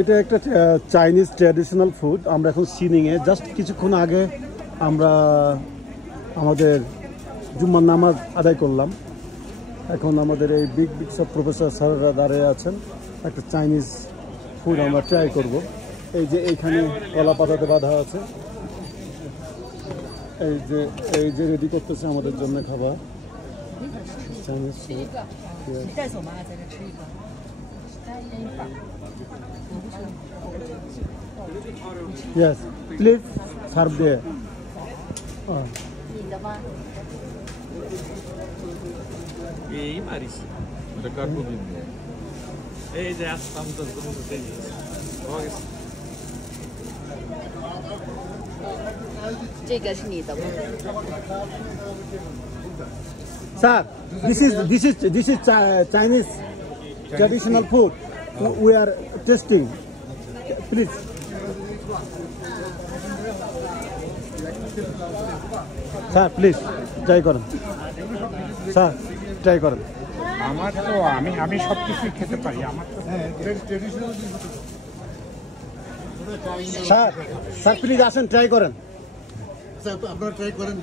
এটা একটা Chinese traditional food. আমরা এখন সিনিংয়ে জাস্ট কিছুক্ষণ আগে আমরা আমাদের জুম্মার নামাজ আদায় করলাম। এখন আমাদের এই বিগ বিগ সব প্রফেসর স্যাররা দাঁড়িয়ে আছেন। একটা চাইনিজ ফুড আমরা ট্রাই করব। এই যে এইখানে কলা পাতাতে বাঁধা আছে, এই যে রেডি করতেছে আমাদের জন্য খাবার Chinese food. Yes, please serve there. Ei, Marisa. Da carboninha. Ei, já estamos dando feliz. Olha. 这个是你的吗 Sir, this is Chinese traditional food. We are testing. Please. Sir, please try করেন। Sir, try করেন। আমার তো আমি সবকিছুই খেতে পারি। আমার তো ট্রেডিশনাল। স্যার প্লিজ আসেন, ট্রাই করেন। আপনারা ট্রাই করেন।